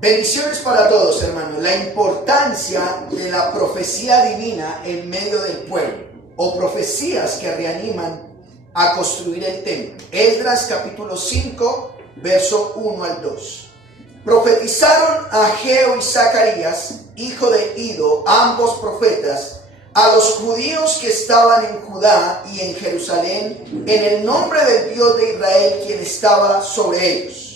Bendiciones para todos, hermanos. La importancia de la profecía divina en medio del pueblo, o profecías que reaniman a construir el templo. Esdras capítulo 5, verso 1 al 2. Profetizaron Ageo y Zacarías, hijo de Ido, ambos profetas, a los judíos que estaban en Judá y en Jerusalén, en el nombre del Dios de Israel, quien estaba sobre ellos.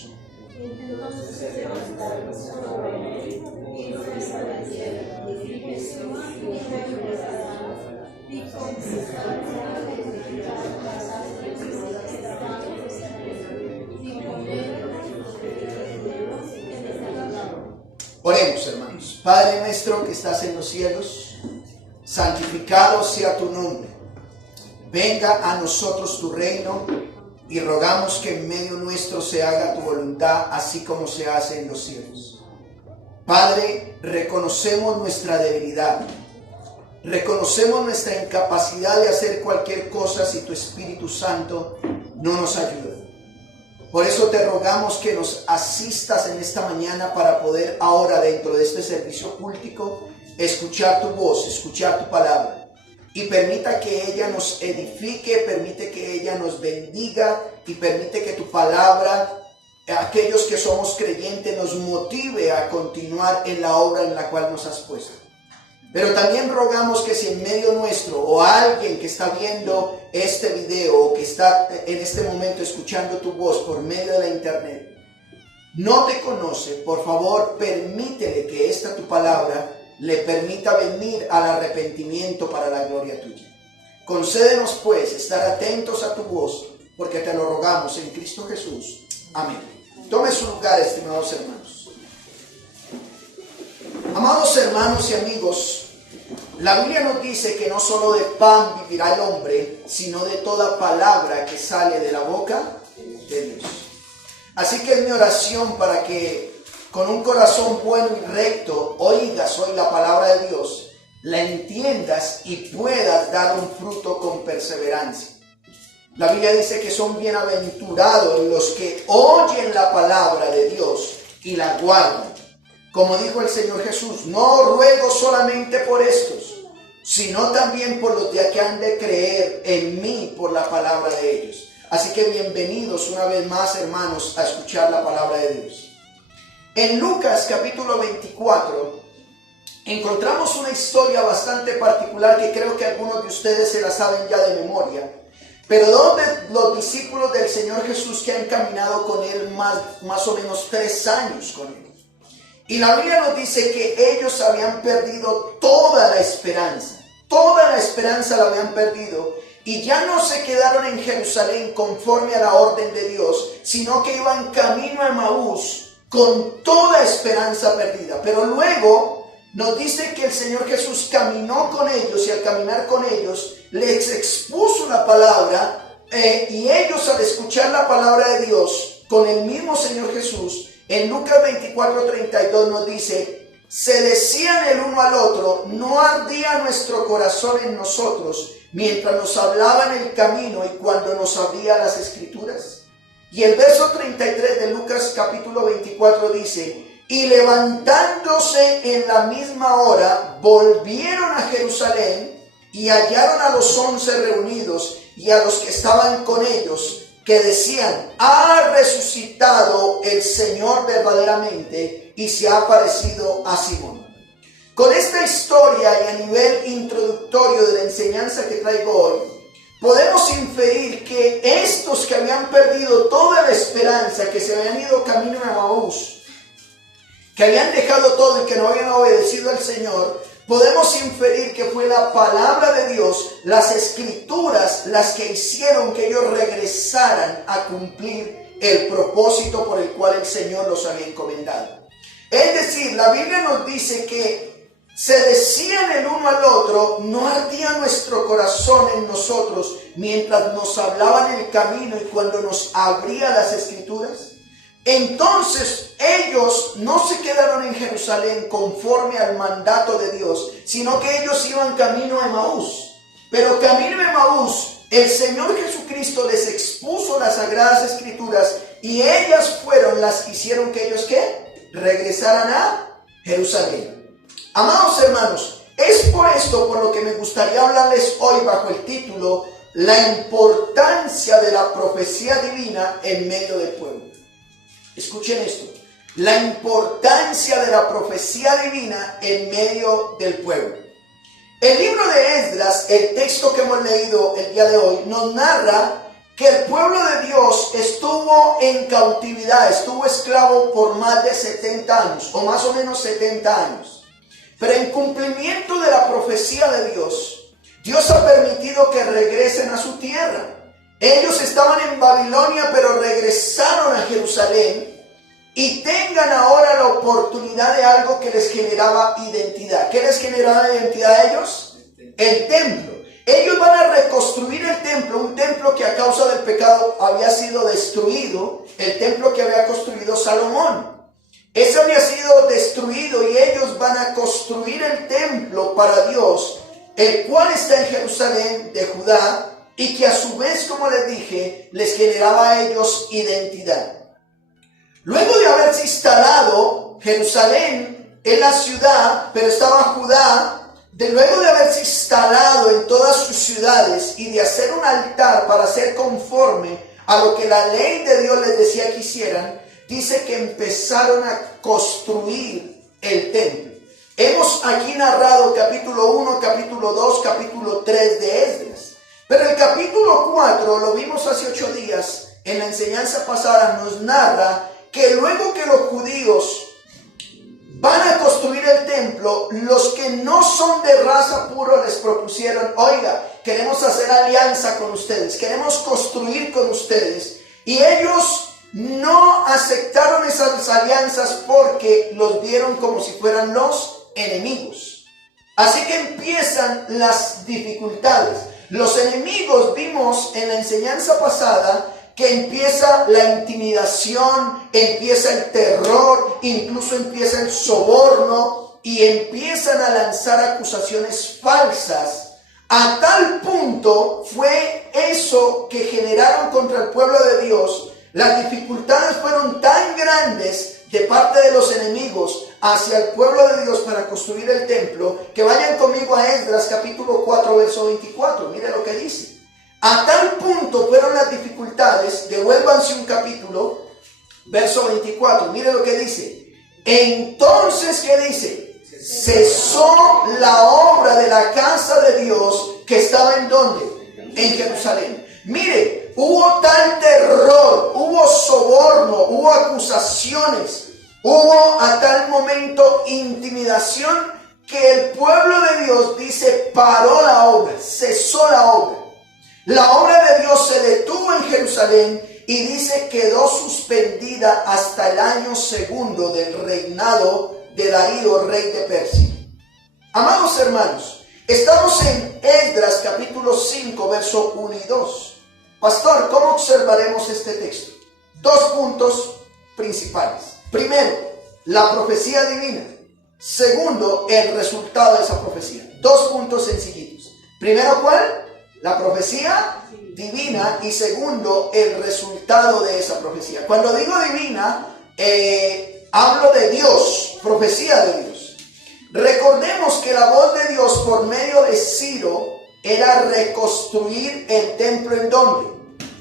Oremos, hermanos. Padre nuestro que estás en los cielos, santificado sea tu nombre. Venga a nosotros tu reino y rogamos que en medio nuestro se haga tu voluntad, así como se hace en los cielos. Padre, reconocemos nuestra debilidad. Reconocemos nuestra incapacidad de hacer cualquier cosa si tu Espíritu Santo no nos ayuda. Por eso te rogamos que nos asistas en esta mañana para poder ahora, dentro de este servicio cultico, escuchar tu voz, escuchar tu palabra. Y permita que ella nos edifique, permite que ella nos bendiga y permite que tu palabra, aquellos que somos creyentes, nos motive a continuar en la obra en la cual nos has puesto. Pero también rogamos que si en medio nuestro o alguien que está viendo este video o que está en este momento escuchando tu voz por medio de la internet, no te conoce, por favor permítele que esta tu palabra le permita venir al arrepentimiento para la gloria tuya. Concédenos pues estar atentos a tu voz, porque te lo rogamos en Cristo Jesús. Amén. Tome su lugar, estimados hermanos. Amados hermanos y amigos, la Biblia nos dice que no solo de pan vivirá el hombre, sino de toda palabra que sale de la boca de Dios. Así que es mi oración para que con un corazón bueno y recto oigas hoy la palabra de Dios, la entiendas y puedas dar un fruto con perseverancia. La Biblia dice que son bienaventurados los que oyen la palabra de Dios y la guardan. Como dijo el Señor Jesús, no ruego solamente por estos, sino también por los que han de creer en mí por la palabra de ellos. Así que bienvenidos una vez más, hermanos, a escuchar la palabra de Dios. En Lucas capítulo 24 encontramos una historia bastante particular que creo que algunos de ustedes se la saben ya de memoria, pero donde los discípulos del Señor Jesús que han caminado con Él más o menos 3 años con Él. Y la Biblia nos dice que ellos habían perdido toda la esperanza la habían perdido, y ya no se quedaron en Jerusalén conforme a la orden de Dios, sino que iban camino a Emaús con toda esperanza perdida. Pero luego nos dice que el Señor Jesús caminó con ellos, y al caminar con ellos les expuso la palabra, y ellos al escuchar la palabra de Dios con el mismo Señor Jesús, en Lucas 24:32 nos dice, se decían el uno al otro, no ardía nuestro corazón en nosotros mientras nos hablaba en el camino y cuando nos abría las escrituras. Y el verso 33 de Lucas capítulo 24 dice, y levantándose en la misma hora, volvieron a Jerusalén y hallaron a los 11 reunidos y a los que estaban con ellos, que decían, ha resucitado el Señor verdaderamente y se ha aparecido a Simón. Con esta historia y a nivel introductorio de la enseñanza que traigo hoy, podemos inferir que estos que habían perdido toda la esperanza, que se habían ido camino a Emaús, que habían dejado todo y que no habían obedecido al Señor, podemos inferir que fue la palabra de Dios, las escrituras, las que hicieron que ellos regresaran a cumplir el propósito por el cual el Señor los había encomendado. Es decir, la Biblia nos dice que se decían el uno al otro, no ardía nuestro corazón en nosotros mientras nos hablaban en el camino y cuando nos abría las escrituras. Entonces ellos no se quedaron en Jerusalén conforme al mandato de Dios, sino que ellos iban camino a Emaús. Pero camino a Emaús, el Señor Jesucristo les expuso las sagradas escrituras y ellas fueron las que hicieron que ellos ¿qué? regresaran a Jerusalén. Amados hermanos, es por esto por lo que me gustaría hablarles hoy bajo el título La importancia de la profecía divina en medio del pueblo. Escuchen esto, la importancia de la profecía divina en medio del pueblo. El libro de Esdras, el texto que hemos leído el día de hoy, nos narra que el pueblo de Dios estuvo en cautividad, estuvo esclavo por más de 70 años, o más o menos 70 años. Pero en cumplimiento de la profecía de Dios, Dios ha permitido que regresen a su tierra. Ellos estaban en Babilonia, pero regresaron a Jerusalén y tengan ahora la oportunidad de algo que les generaba identidad. ¿Qué les generaba identidad a ellos? El templo. Ellos van a reconstruir el templo, un templo que a causa del pecado había sido destruido, el templo que había construido Salomón. Ese había sido destruido y ellos van a construir el templo para Dios, el cual está en Jerusalén de Judá y que a su vez, como les dije, les generaba a ellos identidad. Luego de haberse instalado Jerusalén en la ciudad, pero estaba Judá, luego de haberse instalado en todas sus ciudades y de hacer un altar para ser conforme a lo que la ley de Dios les decía que hicieran, dice que empezaron a construir el templo. Hemos aquí narrado capítulo 1, capítulo 2, capítulo 3 de Esdras. Pero el capítulo 4, lo vimos hace 8 días, en la enseñanza pasada nos narra que luego que los judíos van a construir el templo, los que no son de raza pura les propusieron, oiga, queremos hacer alianza con ustedes, queremos construir con ustedes. Y ellos no aceptaron esas alianzas porque los vieron como si fueran los enemigos. Así que empiezan las dificultades. Los enemigos, vimos en la enseñanza pasada, que empieza la intimidación, empieza el terror, incluso empieza el soborno y empiezan a lanzar acusaciones falsas. A tal punto fue eso que generaron contra el pueblo de Dios. Las dificultades fueron tan grandes de parte de los enemigos hacia el pueblo de Dios para construir el templo, que vayan conmigo a Esdras capítulo 4 verso 24. Mire lo que dice. A tal punto fueron las dificultades, devuélvanse un capítulo, verso 24, mire lo que dice. Entonces, ¿qué dice? Cesó la obra de la casa de Dios que estaba ¿en dónde? En Jerusalén. Mire, hubo tal terror, hubo soborno, hubo acusaciones, hubo a tal momento intimidación que el pueblo de Dios, dice, paró la obra, cesó la obra. La obra de Dios se detuvo en Jerusalén y dice quedó suspendida hasta el año segundo del reinado de Darío, rey de Persia. Amados hermanos, estamos en Esdras capítulo 5, verso 1 y 2. Pastor, ¿cómo observaremos este texto? 2 puntos principales. Primero, la profecía divina. Segundo, el resultado de esa profecía. 2 puntos sencillitos. Primero, ¿cuál? La profecía divina y segundo, el resultado de esa profecía. Cuando digo divina, hablo de Dios, profecía de Dios. Recordemos que la voz de Dios por medio de Ciro era reconstruir el templo ¿en dónde?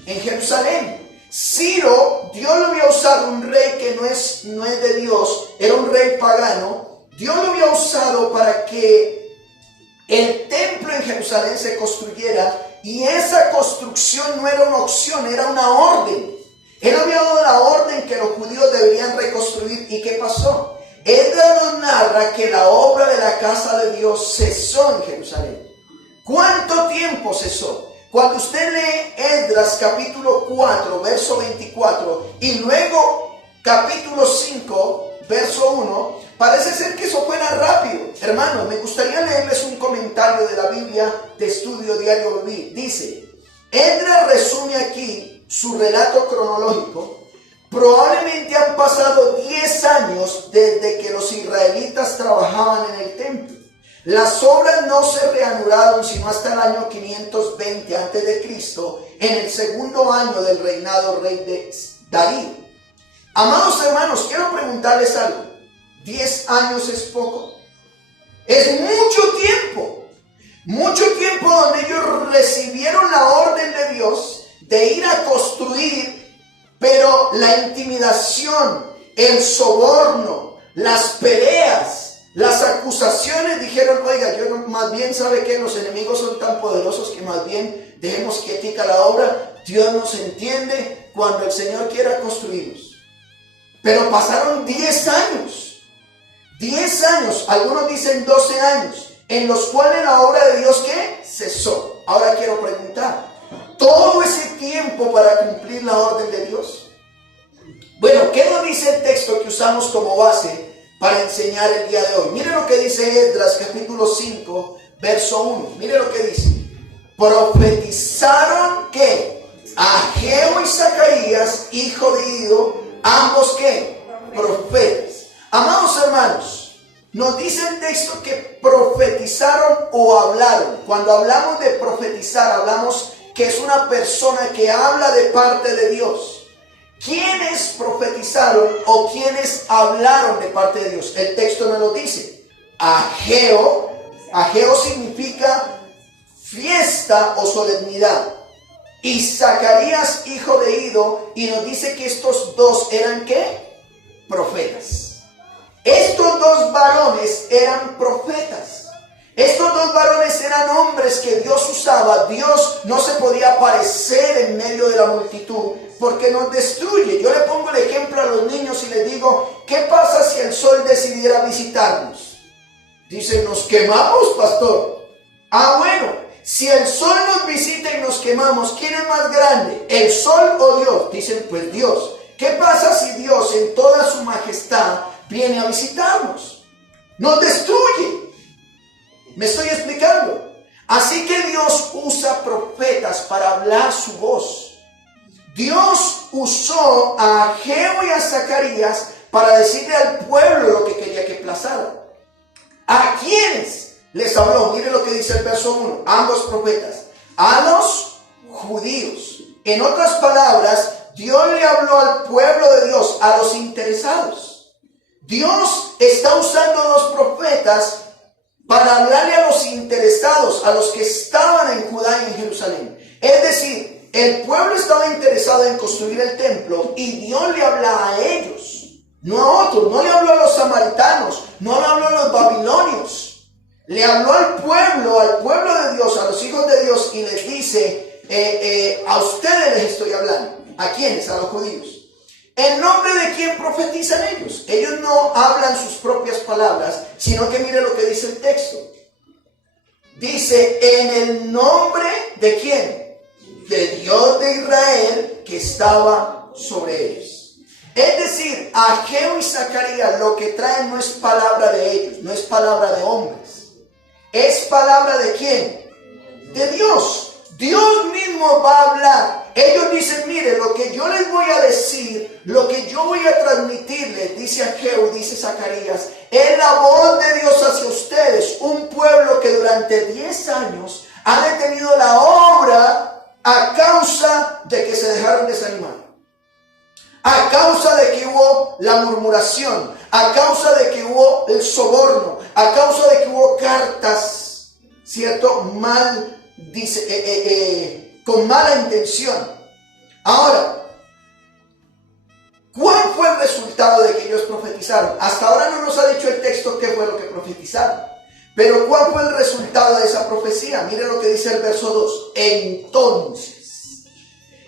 En Jerusalén. Ciro, Dios lo había usado, un rey que no es de Dios, era un rey pagano. Dios lo había usado para que el templo en Jerusalén se construyera y esa construcción no era una opción, era una orden. Él había dado la orden que los judíos deberían reconstruir. ¿Y qué pasó? Esdras nos narra que la obra de la casa de Dios cesó en Jerusalén. ¿Cuánto tiempo cesó? Cuando usted lee Esdras capítulo 4, verso 24 y luego capítulo 5, verso 1, parece ser que eso fuera rápido. Hermanos, me gustaría leerles un comentario de la Biblia de Estudio Diario Vivir. Dice, Esdras resume aquí su relato cronológico. Probablemente han pasado 10 años desde que los israelitas trabajaban en el templo. Las obras no se reanudaron sino hasta el año 520 a.C., en el segundo año del reinado rey de Darío. Amados hermanos, quiero preguntarles algo. ¿10 años es poco? Es mucho tiempo donde ellos recibieron la orden de Dios de ir a construir, pero la intimidación, el soborno, las peleas, las acusaciones dijeron, oiga, yo más bien sabe que los enemigos son tan poderosos que más bien dejemos quietica la obra. Dios nos entiende cuando el Señor quiera construirnos. Pero pasaron 10 años. 10 años, algunos dicen 12 años, en los cuales la obra de Dios, ¿qué? Cesó. Ahora quiero preguntar, ¿todo ese tiempo para cumplir la orden de Dios? Bueno, ¿qué nos dice el texto que usamos como base para enseñar el día de hoy? Mire lo que dice Esdras, capítulo 5, verso 1. Mire lo que dice. Profetizaron, ¿qué? Ageo y Zacarías, hijo de Ido, ambos, ¿qué? Profetas. Amados hermanos, nos dice el texto que profetizaron o hablaron. Cuando hablamos de profetizar, hablamos que es una persona que habla de parte de Dios. ¿Quiénes profetizaron o quiénes hablaron de parte de Dios? El texto nos lo dice. Ageo significa fiesta o solemnidad. Y Zacarías, hijo de Ido, y nos dice que estos dos eran, ¿qué? Profetas. Estos dos varones eran profetas. Estos dos varones eran hombres que Dios usaba. Dios no se podía aparecer en medio de la multitud porque nos destruye. Yo le pongo el ejemplo a los niños y les digo, ¿qué pasa si el sol decidiera visitarnos? Dicen, ¿nos quemamos, pastor? Bueno, si el sol nos visita y nos quemamos, ¿quién es más grande? ¿El sol o Dios? Dicen, pues Dios. ¿Qué pasa si Dios en toda su majestad viene a visitarnos? Nos destruye. ¿Me estoy explicando? Así que Dios usa profetas para hablar su voz. Dios usó a Ageo y a Zacarías para decirle al pueblo lo que quería que pasara. ¿A quiénes les habló? Mire lo que dice el verso 1. Ambos profetas. A los judíos. En otras palabras, Dios le habló al pueblo de Dios, a los interesados. Dios está usando a los profetas para hablarle a los interesados, a los que estaban en Judá y en Jerusalén. Es decir, el pueblo estaba interesado en construir el templo y Dios le habla a ellos, no a otros. No le habló a los samaritanos, no le habló a los babilonios. Le habló al pueblo de Dios, a los hijos de Dios, y les dice, a ustedes les estoy hablando. ¿A quiénes? A los judíos. ¿En nombre de quién profetizan ellos? Ellos no hablan sus propias palabras, sino que mire lo que dice el texto. Dice, en el nombre de quién? De Dios de Israel que estaba sobre ellos. Es decir, Ageo y Zacarías lo que traen no es palabra de ellos, no es palabra de hombres. ¿Es palabra de quién? De Dios. Dios mismo va a hablar. Ellos dicen, mire, lo que yo les voy a decir, lo que yo voy a transmitirles, dice Ageo, dice Zacarías, es la voz de Dios hacia ustedes. Un pueblo que durante 10 años ha detenido la obra a causa de que se dejaron desanimar. A causa de que hubo la murmuración, a causa de que hubo el soborno, a causa de que hubo cartas, ¿cierto? Con mala intención. Ahora, ¿cuál fue el resultado de que ellos profetizaron? Hasta ahora no nos ha dicho el texto qué fue lo que profetizaron. Pero ¿cuál fue el resultado de esa profecía? Mire lo que dice el verso 2. Entonces,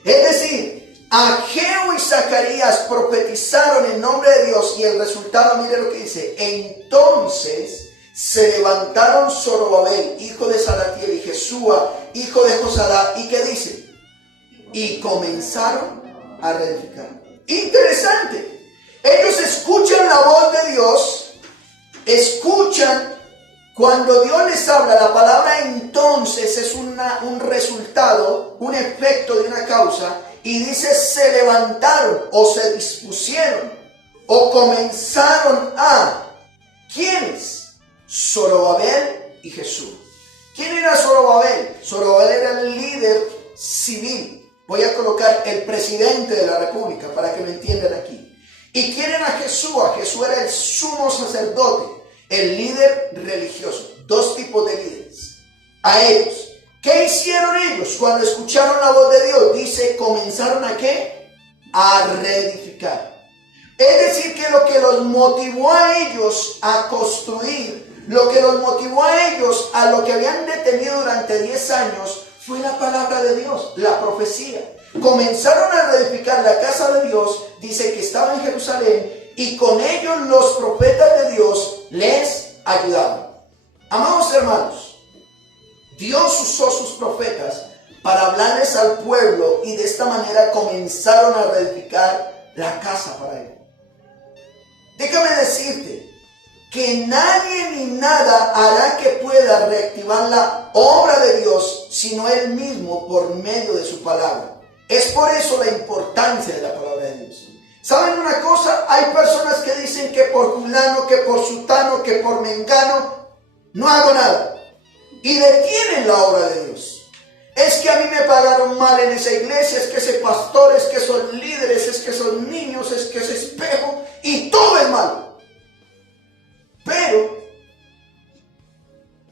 es decir, Ageo y Zacarías profetizaron en nombre de Dios y el resultado, mire lo que dice. Entonces se levantaron Zorobabel, hijo de Salatiel, y Jesúa, hijo de Josadá, ¿y qué dice? Y comenzaron a reedificar. Interesante. Ellos escuchan la voz de Dios, escuchan cuando Dios les habla. La palabra entonces es un resultado, un efecto de una causa, y dice se levantaron o se dispusieron o comenzaron a. ¿Quiénes? Zorobabel y Jesús. ¿Quién era Zorobabel? Zorobabel era el líder civil. Voy a colocar el presidente de la república para que me entiendan aquí. y quieren a Jesús. Jesús era el sumo sacerdote, el líder religioso. Dos tipos de líderes. A ellos. ¿Qué hicieron ellos cuando escucharon la voz de Dios? Dice, comenzaron ¿a qué? A reedificar. Es decir, que lo que los motivó a ellos a construir, lo que los motivó a ellos a lo que habían detenido durante 10 años, fue la palabra de Dios, la profecía. Comenzaron a reedificar la casa de Dios, dice que estaba en Jerusalén, y con ellos los profetas de Dios les ayudaban. Amados hermanos, Dios usó sus profetas para hablarles al pueblo, y de esta manera comenzaron a reedificar la casa para él. Déjame decirte que nadie ni nada hará que pueda reactivar la obra de Dios, sino Él mismo por medio de su palabra. Es por eso la importancia de la palabra de Dios. ¿Saben una cosa? Hay personas que dicen que por fulano, que por sutano, que por mengano, no hago nada. Y detienen la obra de Dios. Es que a mí me pagaron mal en esa iglesia, es que ese pastor, es que son líderes, es que son niños, es que es espejo, y todo es malo. Pero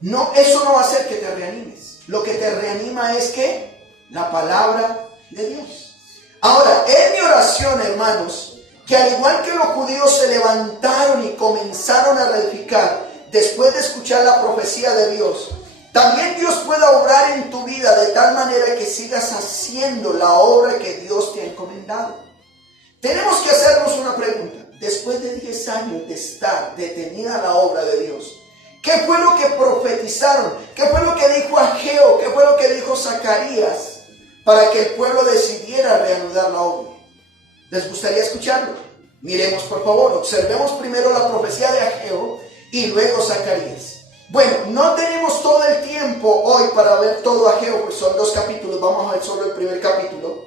no, eso no va a hacer que te reanimes. Lo que te reanima es que la palabra de Dios. Ahora, es mi oración, hermanos, que al igual que los judíos se levantaron y comenzaron a reedificar después de escuchar la profecía de Dios, también Dios pueda obrar en tu vida de tal manera que sigas haciendo la obra que Dios te ha encomendado. Tenemos que hacernos una pregunta. Después de 10 años de estar detenida la obra de Dios, ¿qué fue lo que profetizaron? ¿Qué fue lo que dijo Ageo? ¿Qué fue lo que dijo Zacarías para que el pueblo decidiera reanudar la obra? ¿Les gustaría escucharlo? Miremos por favor, observemos primero la profecía de Ageo y luego Zacarías. Bueno, no tenemos todo el tiempo hoy para ver todo Ageo, porque son 2 capítulos, vamos a ver solo el primer capítulo.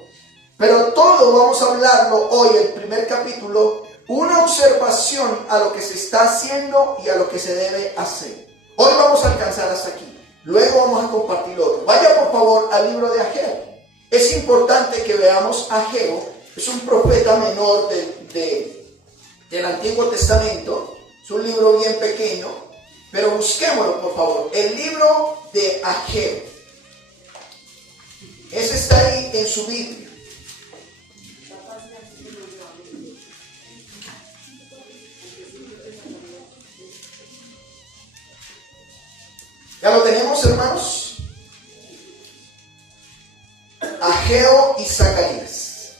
Pero todo vamos a hablarlo hoy, el primer capítulo, una observación a lo que se está haciendo y a lo que se debe hacer. Hoy vamos a alcanzar hasta aquí, luego vamos a compartir otro. Vaya por favor al libro de Ageo. Es importante que veamos a Ageo, es un profeta menor del Antiguo Testamento, es un libro bien pequeño, pero busquémoslo por favor, el libro de Ageo. Ese está ahí en su Biblia. ¿Ya lo tenemos, hermanos? Ageo y Zacarías.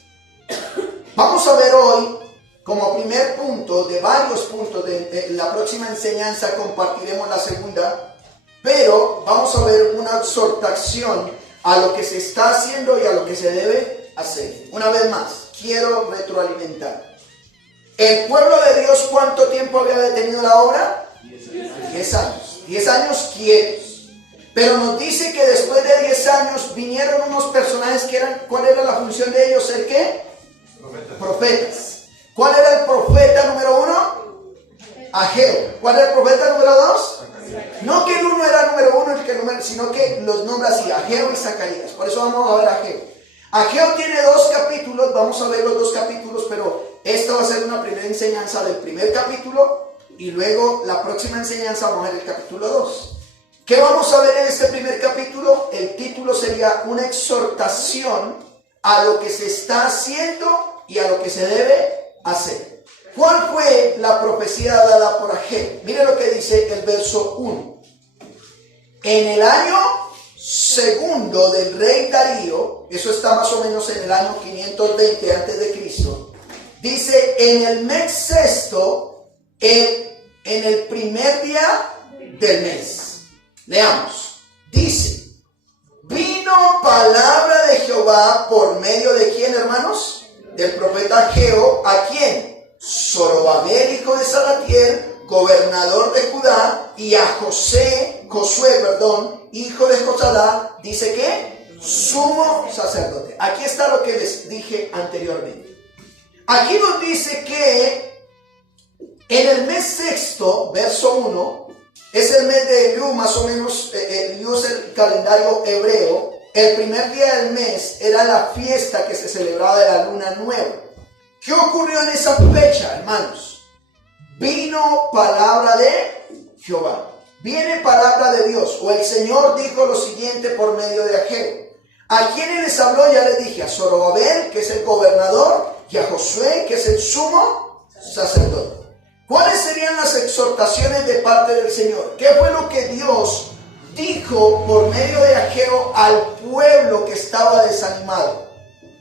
Vamos a ver hoy, como primer punto, de varios puntos de la próxima enseñanza, compartiremos la segunda, pero vamos a ver una exhortación a lo que se está haciendo y a lo que se debe hacer. Una vez más, quiero retroalimentar. ¿El pueblo de Dios cuánto tiempo había detenido la obra? 10 años. 10 años quietos. Pero nos dice que después de 10 años vinieron unos personajes que eran, ¿cuál era la función de ellos? ¿Ser qué? Profetas. ¿Cuál era el profeta número 1? Ageo. ¿Cuál era el profeta número 2? No que el uno era número 1, sino que los nombra así, Ageo y Zacarías. Por eso vamos a ver Ageo. Ageo tiene 2 capítulos, vamos a ver los 2 capítulos, pero esta va a ser una primera enseñanza del primer capítulo. Y luego la próxima enseñanza vamos a ver el capítulo 2. ¿Qué vamos a ver en este primer capítulo? El título sería una exhortación a lo que se está haciendo y a lo que se debe hacer. ¿Cuál fue la profecía dada por Ageo? Mire lo que dice el verso 1. En el año segundo del rey Darío, eso está más o menos en el año 520 a.C., dice, en el mes sexto, en el primer día del mes. Leamos. Dice, vino palabra de Jehová por medio de ¿quién, hermanos? Del profeta Ageo. ¿A quién? Zorobabel, hijo de Salatiel, gobernador de Judá, y a Josué, hijo de Josadá, dice que sumo sacerdote. Aquí está lo que les dije anteriormente. Aquí nos dice que en el mes sexto, verso 1, es el mes de Elú, más o menos, Elú es el calendario hebreo. El primer día del mes era la fiesta que se celebraba de la luna nueva. ¿Qué ocurrió en esa fecha, hermanos? Vino palabra de Jehová. Viene palabra de Dios. O el Señor dijo lo siguiente por medio de Ageo. ¿A quiénes les habló? Ya les dije. A Zorobabel, que es el gobernador, y a Josué, que es el sumo sacerdote. ¿Cuáles serían las exhortaciones de parte del Señor? ¿Qué fue lo que Dios dijo por medio de Ageo al pueblo que estaba desanimado?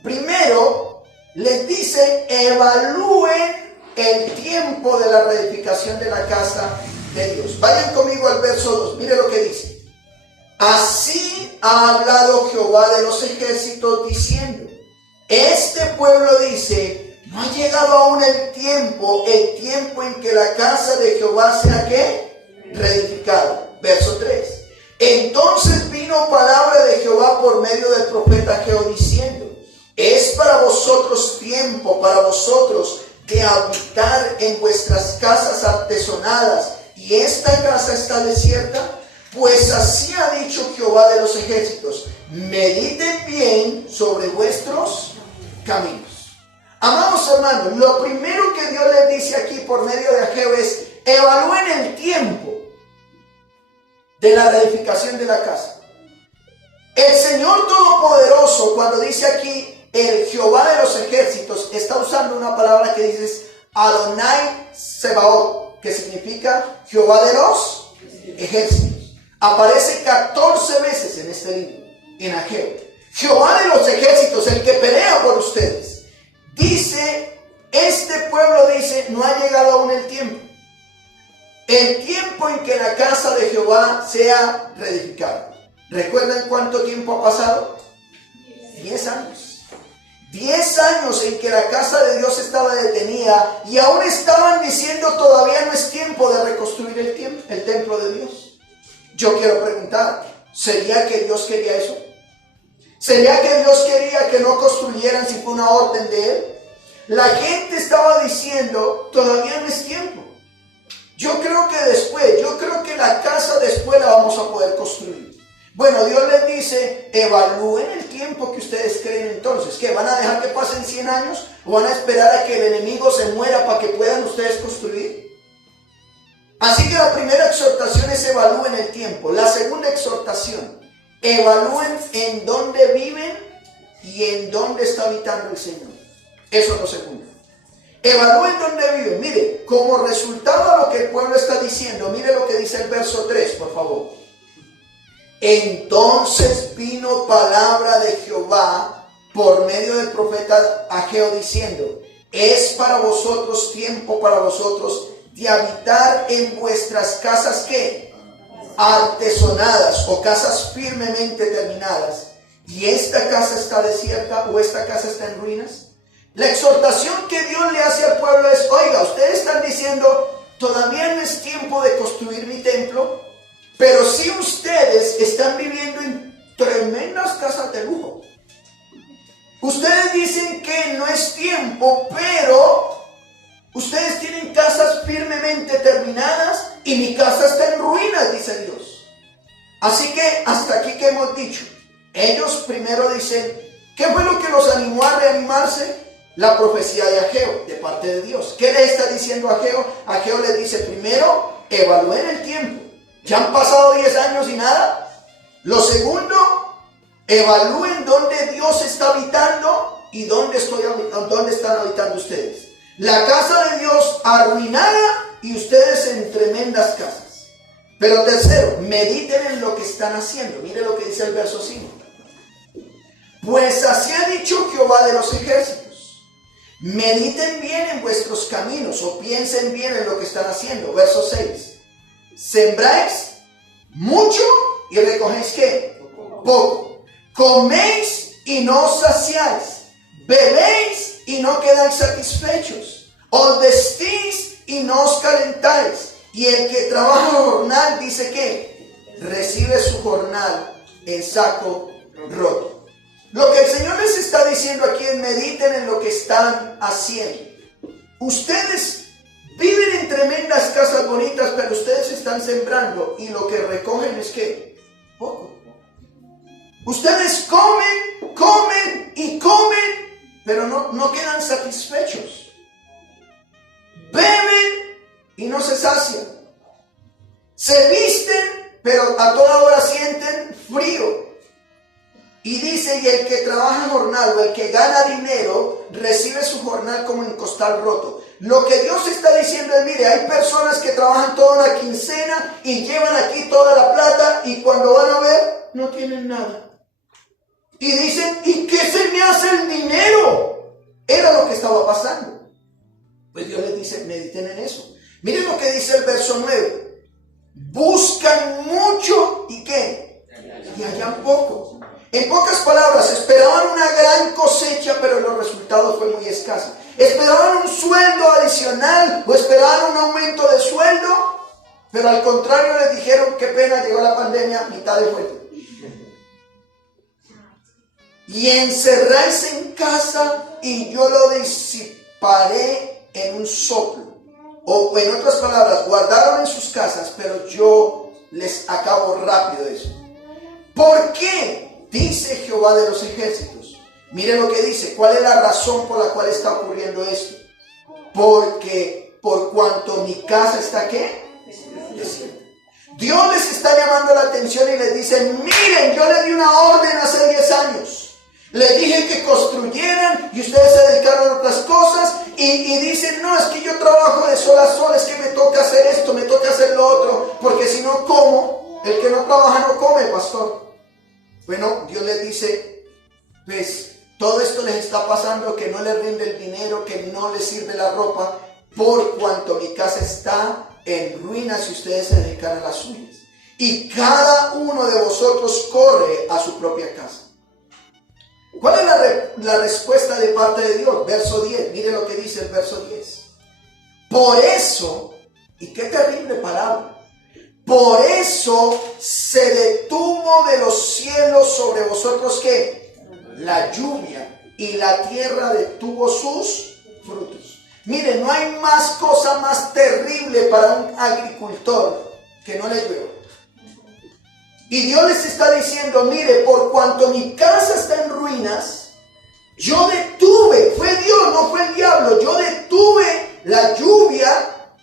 Primero, les dice, evalúen el tiempo de la reedificación de la casa de Dios. Vayan conmigo al verso 2, mire lo que dice. Así ha hablado Jehová de los ejércitos diciendo, este pueblo dice, no ha llegado aún el tiempo en que la casa de Jehová sea ¿qué? Reedificada. Verso 3. Entonces vino palabra de Jehová por medio del profeta Ageo diciendo, es para vosotros tiempo, para vosotros, de habitar en vuestras casas artesonadas, y esta casa está desierta. Pues así ha dicho Jehová de los ejércitos, mediten bien sobre vuestros caminos. Amados hermanos, lo primero que Dios les dice aquí por medio de Ageo es, evalúen el tiempo de la reedificación de la casa. El Señor Todopoderoso, cuando dice aquí el Jehová de los ejércitos, está usando una palabra que dice Adonai Sebaot, que significa Jehová de los ejércitos. Aparece 14 veces en este libro, en Ageo. Jehová de los ejércitos, el que pelea por ustedes. Dice, este pueblo dice, no ha llegado aún el tiempo. El tiempo en que la casa de Jehová sea reedificada. ¿Recuerdan cuánto tiempo ha pasado? 10 años. 10 años en que la casa de Dios estaba detenida y aún estaban diciendo todavía no es tiempo de reconstruir el templo de Dios. Yo quiero preguntar, ¿sería que Dios quería eso? ¿Sería que Dios quería que no construyeran si fue una orden de Él? La gente estaba diciendo, todavía no es tiempo. Yo creo que la casa después la vamos a poder construir. Bueno, Dios les dice, evalúen el tiempo que ustedes creen entonces. ¿Qué? ¿Van a dejar que pasen 100 años? ¿O van a esperar a que el enemigo se muera para que puedan ustedes construir? Así que la primera exhortación es evalúen el tiempo. La segunda exhortación, evalúen en dónde viven y en dónde está habitando el Señor. Eso es lo segundo. Evalúen dónde viven. Mire, como resultado de lo que el pueblo está diciendo, mire lo que dice el verso 3, por favor. Entonces vino palabra de Jehová por medio del profeta Ageo diciendo, es para vosotros tiempo, para vosotros, de habitar en vuestras casas, ¿qué? Artesonadas o casas firmemente terminadas. ¿Y esta casa está desierta o esta casa está en ruinas? La exhortación que Dios le hace al pueblo es, oiga, ustedes están diciendo, todavía no es tiempo de construir mi templo, pero sí ustedes están viviendo en tremendas casas de lujo. Ustedes dicen que no es tiempo, pero ustedes tienen casas firmemente terminadas y mi casa está en ruinas, dice Dios. Así que hasta aquí que hemos dicho, ellos primero dicen, ¿qué fue lo que los animó a reanimarse? La profecía de Ageo, de parte de Dios. ¿Qué le está diciendo Ageo? Ageo le dice, primero, evalúen el tiempo. ¿Ya han pasado 10 años y nada? Lo segundo, evalúen dónde Dios está habitando y dónde están habitando ustedes. La casa de Dios arruinada y ustedes en tremendas casas. Pero tercero, mediten en lo que están haciendo. Mire lo que dice el verso 5. Pues así ha dicho Jehová de los ejércitos. Mediten bien en vuestros caminos o piensen bien en lo que están haciendo. Verso 6. Sembráis mucho y recogéis ¿qué? Poco. Coméis y no os saciáis. Bebéis y no quedáis satisfechos. Os vestís y no os calentáis. Y el que trabaja jornal dice que recibe su jornal en saco roto. Lo que el Señor les está diciendo aquí es mediten en lo que están haciendo. Ustedes viven en tremendas casas bonitas, pero ustedes están sembrando y lo que recogen es ¿qué? Poco. Ustedes comen y comen, pero no quedan satisfechos. sacian. Se visten, pero a toda hora sienten frío. Y dice, y el que trabaja en jornal o el que gana dinero, recibe su jornal como en costal roto. Lo que Dios está diciendo es, mire, hay personas que trabajan toda una quincena y llevan aquí toda la plata y cuando van a ver, no tienen nada. Y dicen, ¿y qué se me hace el dinero? Era lo que estaba pasando. Pues Dios les dice, mediten en eso. Miren lo que dice el verso 9. Buscan mucho y ¿qué? Y hallan poco. En pocas palabras, esperaban una gran cosecha, pero los resultados fueron muy escasos. Esperaban un sueldo adicional o esperaban un aumento de sueldo, pero al contrario les dijeron, qué pena, llegó la pandemia, mitad de sueldo. Y encerráis en casa y yo lo disiparé en un soplo. O en otras palabras, guardaron en sus casas, pero yo les acabo rápido eso. ¿Por qué? Dice Jehová de los ejércitos. Mire lo que dice. ¿Cuál es la razón por la cual está ocurriendo esto? Porque por cuanto mi casa está ¿qué? Desierta. Dios les está llamando la atención y les dice, miren, yo les di una orden hace 10 años. Les dije que construyeran y ustedes se dedicaron a otras cosas y dicen, no, es que yo trabajo de sol a sol, es que me toca hacer esto, me toca hacer lo otro, porque si no, ¿cómo? El que no trabaja no come, pastor. Bueno, Dios les dice, pues todo esto les está pasando, que no les rinde el dinero, que no les sirve la ropa, por cuanto mi casa está en ruinas y ustedes se dedican a las suyas. Y cada uno de vosotros corre a su propia casa. ¿Cuál es la respuesta de parte de Dios? Verso 10, mire lo que dice el verso 10. Por eso, y qué terrible palabra, por eso se detuvo de los cielos sobre vosotros ¿qué? La lluvia, y la tierra detuvo sus frutos. Mire, no hay más cosa más terrible para un agricultor que no le llueva. Y Dios les está diciendo, mire, por cuanto mi casa está en ruinas, yo detuve, fue Dios, no fue el diablo, yo detuve la lluvia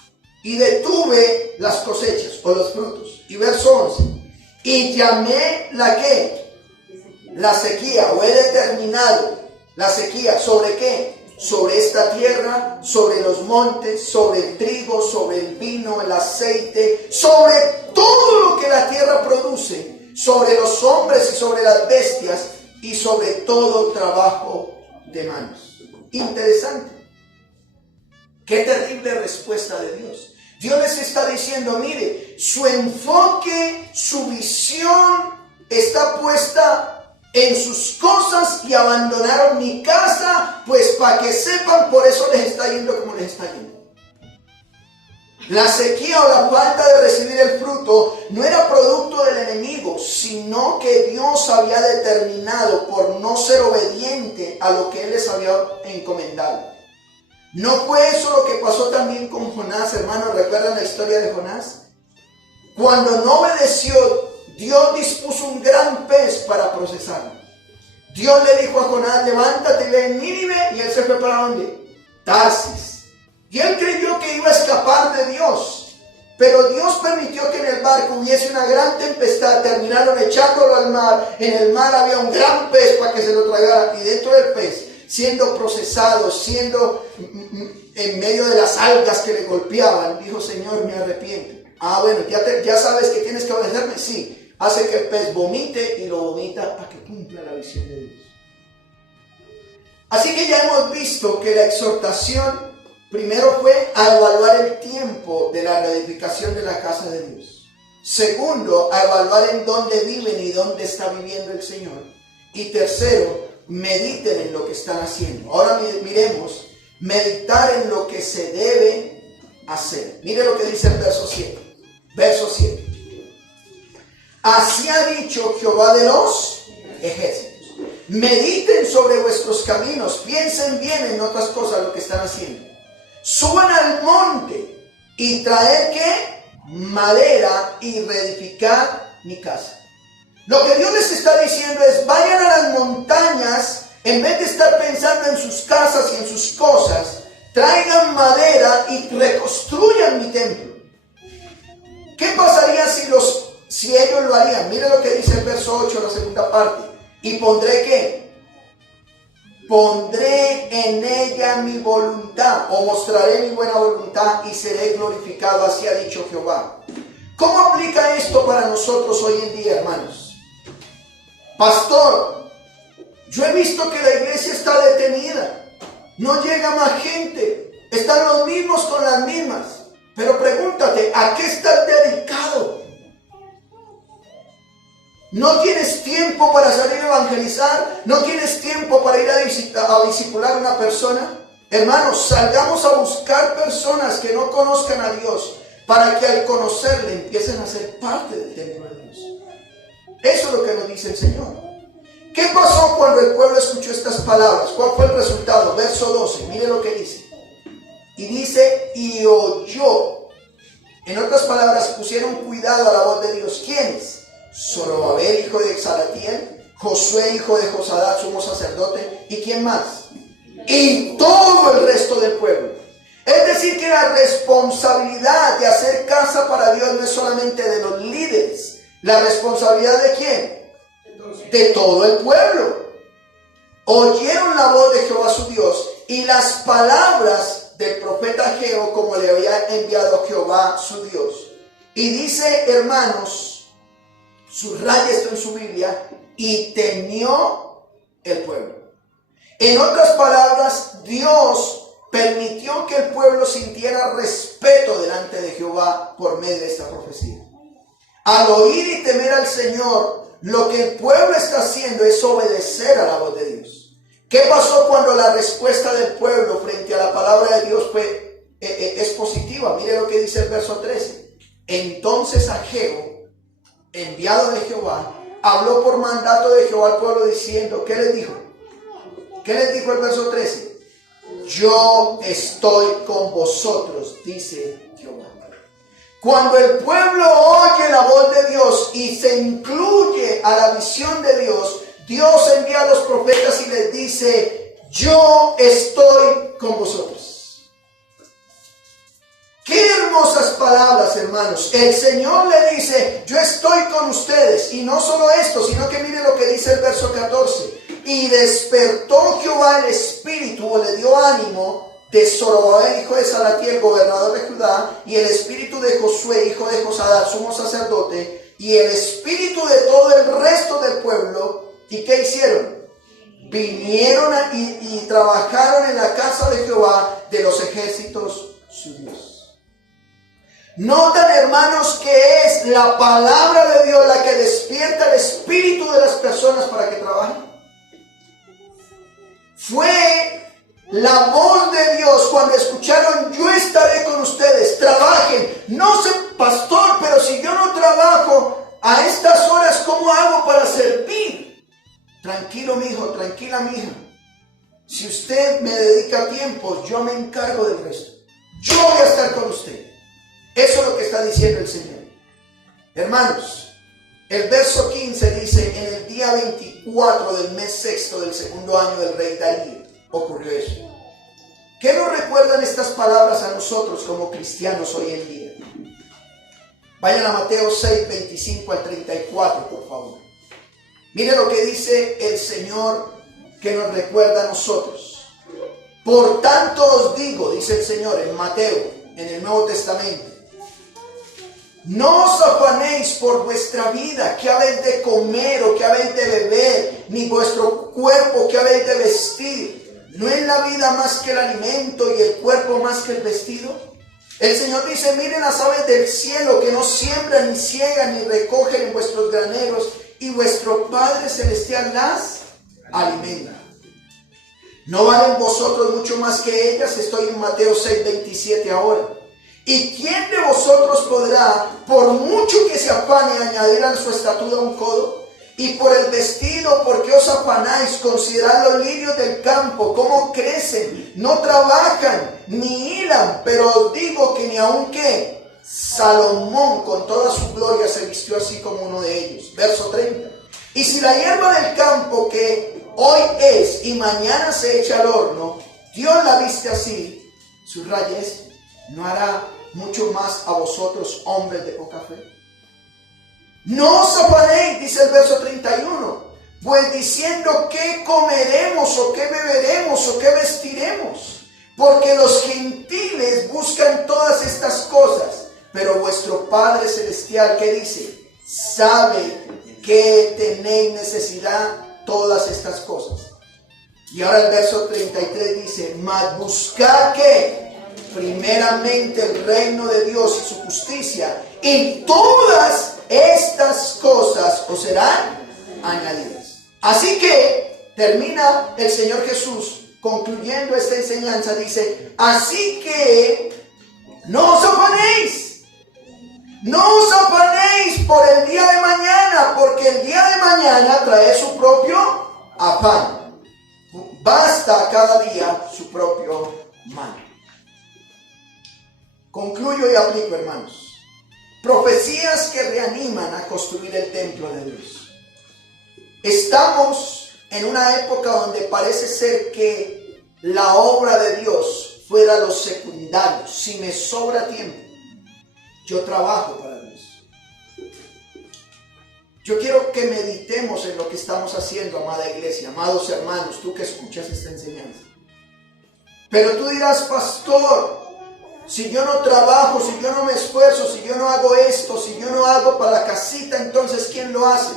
y detuve las cosechas o los frutos. Y verso 11, y llamé la ¿qué? La sequía, o he determinado la sequía, ¿sobre qué? Sobre esta tierra, sobre los montes, sobre el trigo, sobre el vino, el aceite, sobre todo lo que la tierra produce, sobre los hombres y sobre las bestias y sobre todo trabajo de manos. Interesante. Qué terrible respuesta de Dios. Dios les está diciendo, mire, su enfoque, su visión está puesta en sus cosas y abandonaron mi casa, pues para que sepan, por eso les está yendo como les está yendo. La sequía o la falta de recibir el fruto no era producto del enemigo, sino que Dios había determinado por no ser obediente a lo que Él les había encomendado. ¿No fue eso lo que pasó también con Jonás, hermanos? ¿Recuerdan la historia de Jonás? Cuando no obedeció, Dios dispuso un gran pez para procesarlo. Dios le dijo a Jonás, levántate y ve en Nínive, y él se fue ¿para dónde? Tarsis. Y él creyó que iba a escapar de Dios, pero Dios permitió que en el barco hubiese una gran tempestad, terminaron echándolo al mar, en el mar había un gran pez para que se lo tragara, y dentro del pez, siendo procesado, siendo en medio de las algas que le golpeaban, dijo, Señor, me arrepiento. Ah, bueno, ya sabes que tienes que obedecerme, sí. Hace que el pez vomite y lo vomita a que cumpla la visión de Dios. Así que ya hemos visto que la exhortación primero fue a evaluar el tiempo de la reedificación de la casa de Dios. Segundo, a evaluar en dónde viven y dónde está viviendo el Señor. Y tercero, mediten en lo que están haciendo. Ahora miremos, meditar en lo que se debe hacer. Mire lo que dice el verso 7. Verso 7. Así ha dicho Jehová de los ejércitos. Mediten sobre vuestros caminos, piensen bien en otras cosas lo que están haciendo. Suban al monte y traer ¿qué? Madera y reedificar mi casa. Lo que Dios les está diciendo es, vayan a las montañas, en vez de estar pensando en sus casas y en sus cosas, traigan madera y reconstruyan mi templo. si ellos lo harían. Mire lo que dice el verso 8, la segunda parte. Y pondré ¿qué? Pondré en ella mi voluntad, o mostraré mi buena voluntad y seré glorificado, así ha dicho Jehová. ¿Cómo aplica esto para nosotros hoy en día, hermanos? Pastor, yo he visto que la iglesia está detenida, no llega más gente, están los mismos con las mismas, pero pregúntate, ¿a qué estás dedicado? ¿No tienes tiempo para salir a evangelizar? ¿No tienes tiempo para ir a discipular a una persona? Hermanos, salgamos a buscar personas que no conozcan a Dios, para que al conocerle empiecen a ser parte del templo de Dios. Eso es lo que nos dice el Señor. ¿Qué pasó cuando el pueblo escuchó estas palabras? ¿Cuál fue el resultado? Verso 12, mire lo que dice. Y dice, y oyó. En otras palabras, pusieron cuidado a la voz de Dios. ¿Quiénes? Zorobabel, hijo de Salatiel, Josué, hijo de Josadat, sumo sacerdote, ¿y quién más? Y todo el resto del pueblo. Es decir, que la responsabilidad de hacer casa para Dios no es solamente de los líderes. ¿La responsabilidad de quién? De todo el pueblo. Oyeron la voz de Jehová su Dios y las palabras del profeta Ageo, como le había enviado Jehová su Dios. Y dice, hermanos, subraya esto en su Biblia, y temió el pueblo. En otras palabras, Dios permitió que el pueblo sintiera respeto delante de Jehová por medio de esta profecía. Al oír y temer al Señor, lo que el pueblo está haciendo es obedecer a la voz de Dios. ¿Qué pasó cuando la respuesta del pueblo frente a la palabra de Dios es positiva? Mire lo que dice el verso 13. Entonces Ageo, enviado de Jehová, habló por mandato de Jehová al pueblo diciendo, ¿qué les dijo? ¿Qué les dijo el verso 13? Yo estoy con vosotros, dice Jehová. Cuando el pueblo oye la voz de Dios y se incluye a la visión de Dios, Dios envía a los profetas y les dice, yo estoy con vosotros. Qué hermosas palabras, hermanos. El Señor le dice, yo estoy con ustedes. Y no solo esto, sino que mire lo que dice el verso 14. Y despertó Jehová el espíritu, o le dio ánimo, de Zorobabel, hijo de Salatiel, gobernador de Judá, y el espíritu de Josué, hijo de Josadat, sumo sacerdote, y el espíritu de todo el resto del pueblo. ¿Y qué hicieron? Vinieron y trabajaron en la casa de Jehová de los ejércitos, su Dios. Notan, hermanos, que es la palabra de Dios la que despierta el espíritu de las personas para que trabajen. Fue la voz de Dios cuando escucharon, yo estaré con ustedes, trabajen. No sé, pastor, pero si yo no trabajo a estas horas, ¿cómo hago para servir? Tranquilo, mi hijo, tranquila, mi hija. Si usted me dedica tiempo, yo me encargo del resto. Yo voy a estar con usted. Eso es lo que está diciendo el Señor. Hermanos, el verso 15 dice, en el día 24 del mes sexto del segundo año del rey Darío, ocurrió eso. ¿Qué nos recuerdan estas palabras a nosotros como cristianos hoy en día? Vayan a Mateo 6, 25 al 34, por favor. Mire lo que dice el Señor que nos recuerda a nosotros. Por tanto os digo, dice el Señor en Mateo, en el Nuevo Testamento, no os afanéis por vuestra vida, qué habéis de comer o qué habéis de beber, ni vuestro cuerpo qué habéis de vestir. ¿No es la vida más que el alimento y el cuerpo más que el vestido? El Señor dice, miren las aves del cielo que no siembran, ni ciegan, ni recogen en vuestros graneros, y vuestro Padre Celestial las alimenta. ¿No valen vosotros mucho más que ellas? Estoy en Mateo 6, 27 ahora. ¿Y quién de vosotros podrá, por mucho que se afane, añadir a su estatura un codo? Y por el vestido, ¿por qué os afanáis? Considerad los lirios del campo, cómo crecen, no trabajan, ni hilan, pero os digo que ni aun que Salomón con toda su gloria se vistió así como uno de ellos. Verso 30. Y si la hierba del campo que hoy es y mañana se echa al horno, Dios la viste así, subraya esto, ¿no hará mucho más a vosotros, hombres de poca fe? No os afanéis, dice el verso 31, pues diciendo qué comeremos o qué beberemos o qué vestiremos, porque los gentiles buscan todas estas cosas, pero vuestro Padre Celestial, ¿qué dice? Sabe que tenéis necesidad todas estas cosas. Y ahora el verso 33 dice, mas buscad que primeramente el reino de Dios y su justicia, y todas estas cosas os serán añadidas. Así que termina el Señor Jesús concluyendo esta enseñanza, dice, así que no os afanéis, no os afanéis por el día de mañana, porque el día de mañana trae su propio afán. Basta cada día su propio mal. Concluyo y aplico, hermanos. Profecías que reaniman a construir el templo de Dios. Estamos en una época donde parece ser que la obra de Dios fuera lo secundario. Si me sobra tiempo, yo trabajo para Dios. Yo quiero que meditemos en lo que estamos haciendo, amada iglesia, amados hermanos, tú que escuchas esta enseñanza. Pero tú dirás, pastor, si yo no trabajo, si yo no me esfuerzo, si yo no hago esto, si yo no hago para la casita, entonces ¿quién lo hace?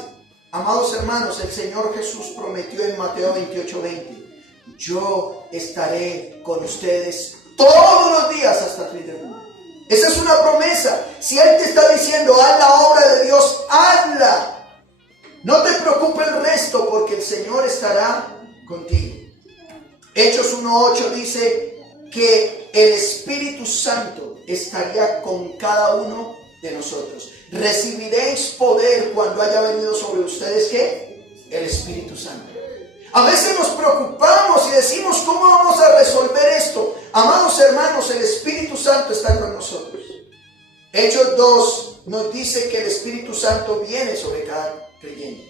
Amados hermanos, el Señor Jesús prometió en Mateo 28:20, yo estaré con ustedes todos los días hasta el fin del mundo. Esa es una promesa. Si Él te está diciendo, haz la obra de Dios, hazla. No te preocupes el resto, porque el Señor estará contigo. Hechos 1:8 dice que el Espíritu Santo estaría con cada uno de nosotros. Recibiréis poder cuando haya venido sobre ustedes, ¿qué? El Espíritu Santo. A veces nos preocupamos y decimos, ¿cómo vamos a resolver esto? Amados hermanos, el Espíritu Santo está con nosotros. Hechos 2 nos dice que el Espíritu Santo viene sobre cada creyente.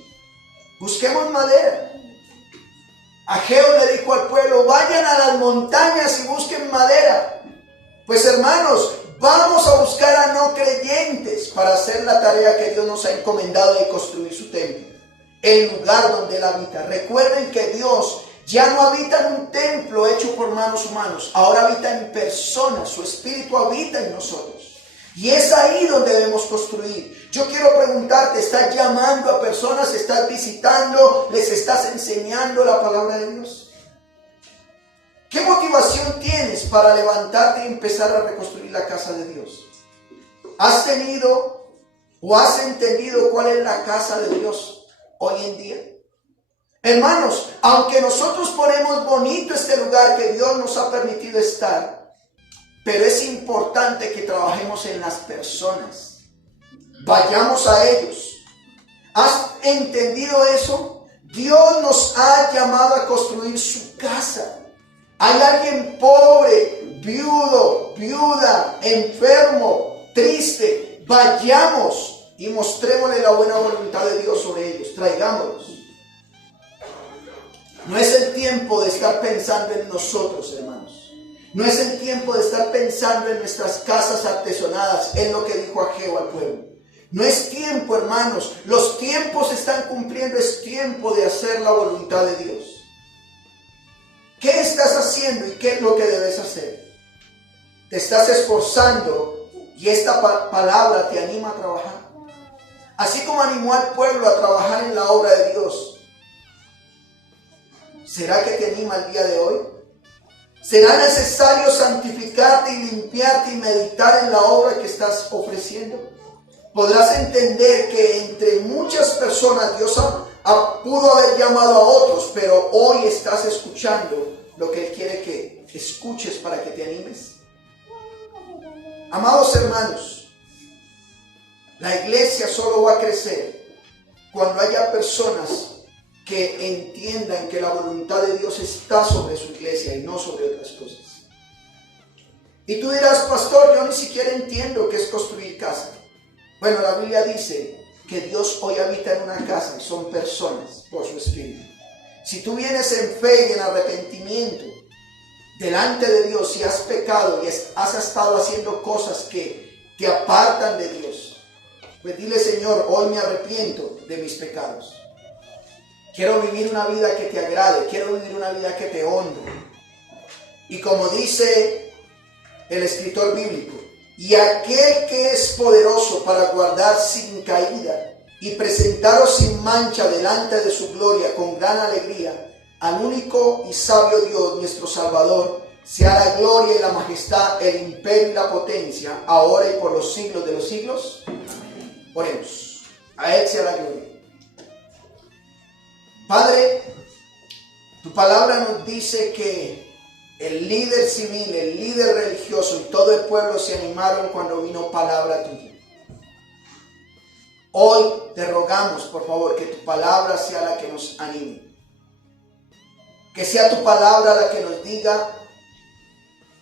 Busquemos madera. Ageo le dijo al pueblo, vayan a las montañas y busquen madera. Pues hermanos, vamos a buscar a no creyentes para hacer la tarea que Dios nos ha encomendado de construir su templo, el lugar donde Él habita. Recuerden que Dios ya no habita en un templo hecho por manos humanos, ahora habita en personas, su Espíritu habita en nosotros. Y es ahí donde debemos construir. Yo quiero preguntarte, ¿estás llamando a personas? ¿Estás visitando? ¿Les estás enseñando la palabra de Dios? ¿Qué motivación tienes para levantarte y empezar a reconstruir la casa de Dios? ¿Has tenido o has entendido cuál es la casa de Dios hoy en día? Hermanos, aunque nosotros ponemos bonito este lugar que Dios nos ha permitido estar, pero es importante que trabajemos en las personas. Vayamos a ellos. ¿Has entendido eso? Dios nos ha llamado a construir su casa. Hay alguien pobre, viudo, viuda, enfermo, triste. Vayamos y mostrémosle la buena voluntad de Dios sobre ellos. Traigámoslos. No es el tiempo de estar pensando en nosotros, hermanos. No es el tiempo de estar pensando en nuestras casas artesonadas, es lo que dijo Ageo al pueblo. No es tiempo, hermanos, los tiempos se están cumpliendo, es tiempo de hacer la voluntad de Dios. ¿Qué estás haciendo y qué es lo que debes hacer? ¿Te estás esforzando y esta palabra te anima a trabajar? Así como animó al pueblo a trabajar en la obra de Dios, ¿será que te anima el día de hoy? ¿Será necesario santificarte y limpiarte y meditar en la obra que estás ofreciendo? Podrás entender que entre muchas personas Dios pudo haber llamado a otros, pero hoy estás escuchando lo que Él quiere que escuches para que te animes. Amados hermanos, la iglesia solo va a crecer cuando haya personas que entiendan que la voluntad de Dios está sobre su iglesia y no sobre otras cosas. Y tú dirás, pastor, yo ni siquiera entiendo qué es construir casa. Bueno, la Biblia dice que Dios hoy habita en una casa y son personas por su Espíritu. Si tú vienes en fe y en arrepentimiento delante de Dios y has pecado y has estado haciendo cosas que te apartan de Dios, Pues dile, Señor, hoy me arrepiento de mis pecados. Quiero vivir una vida que te agrade, quiero vivir una vida que te honre. Y como dice el escritor bíblico, y aquel que es poderoso para guardar sin caída y presentaros sin mancha delante de su gloria con gran alegría, al único y sabio Dios, nuestro Salvador, sea la gloria y la majestad, el imperio y la potencia, ahora y por los siglos de los siglos. Oremos. A Él sea la gloria. Padre, tu palabra nos dice que el líder civil, el líder religioso y todo el pueblo se animaron cuando vino palabra tuya. Hoy te rogamos, por favor, que tu palabra sea la que nos anime. Que sea tu palabra la que nos diga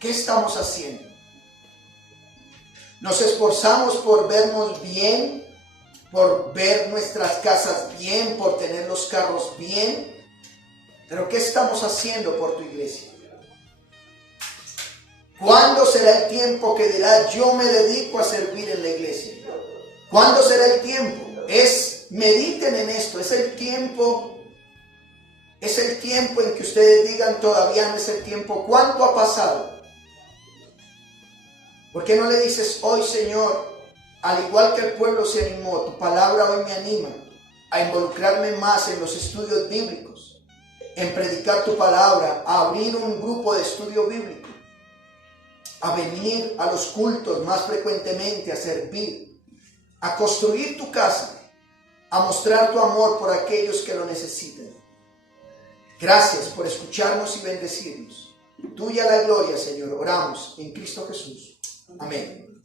qué estamos haciendo. Nos esforzamos por vernos bien, por ver nuestras casas bien, por tener los carros bien. Pero ¿qué estamos haciendo por tu iglesia? ¿Cuándo será el tiempo que dirás, yo me dedico a servir en la iglesia? ¿Cuándo será el tiempo? Mediten en esto, es el tiempo en que ustedes digan, todavía no es el tiempo. ¿Cuánto ha pasado? ¿Por qué no le dices hoy, Señor, al igual que el pueblo se animó, tu palabra hoy me anima a involucrarme más en los estudios bíblicos, en predicar tu palabra, a abrir un grupo de estudio bíblico, a venir a los cultos más frecuentemente, a servir, a construir tu casa, a mostrar tu amor por aquellos que lo necesitan? Gracias por escucharnos y bendecirnos. Tuya la gloria, Señor. Oramos en Cristo Jesús. Amén.